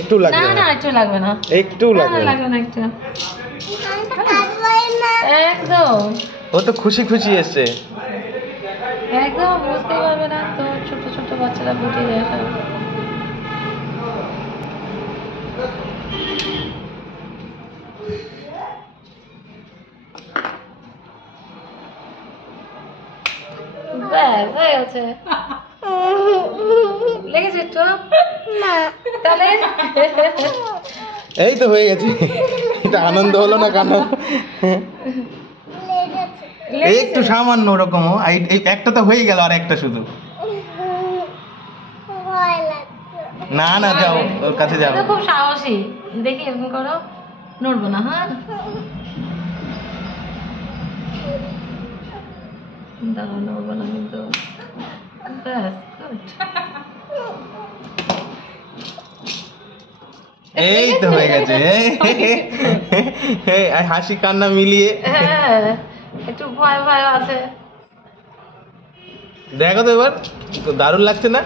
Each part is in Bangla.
একটু লাগবে না না একটু লাগবে না, একটু লাগবে না লাগবে না একটু একদম। ও তো খুশি খুশি এসছে। একদম বুঝতেই পারবে না তো, ছোট ছোট বাচ্চারা বুঝে যায় সব। ব্যাস হয়ে গেছে। লেগেছে একটু না তাহলে এই তো হয়ে গেছে। এটা আনন্দ হলো না কান্না? এই একটু সামান্য ওরকম, এই একটা তো হয়ে গেল, আর একটা শুধু। না না যাও ওর কাছে যাও। খুব সাহসী, দেখি এরকম করো, নড়বো না। হ্যাঁ দাঁড়াও, নড়বো না কিন্তু। ব্যাস গুড। এই তো হয়ে গেছে। হাসি কান্না মিলিয়ে। হ্যাঁ একটু ভয় ভয় আছে। দেখো তো এবার দারুণ লাগছে না?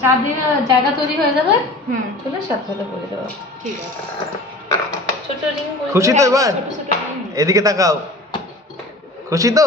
চার দিনে জায়গা তৈরি হয়ে যাবে, চলে সাথে সাথে বলে দেবো। ঠিক আছে, ছোট রিং। খুশি তো এবার? এদিকে তাকাও, খুশি তো?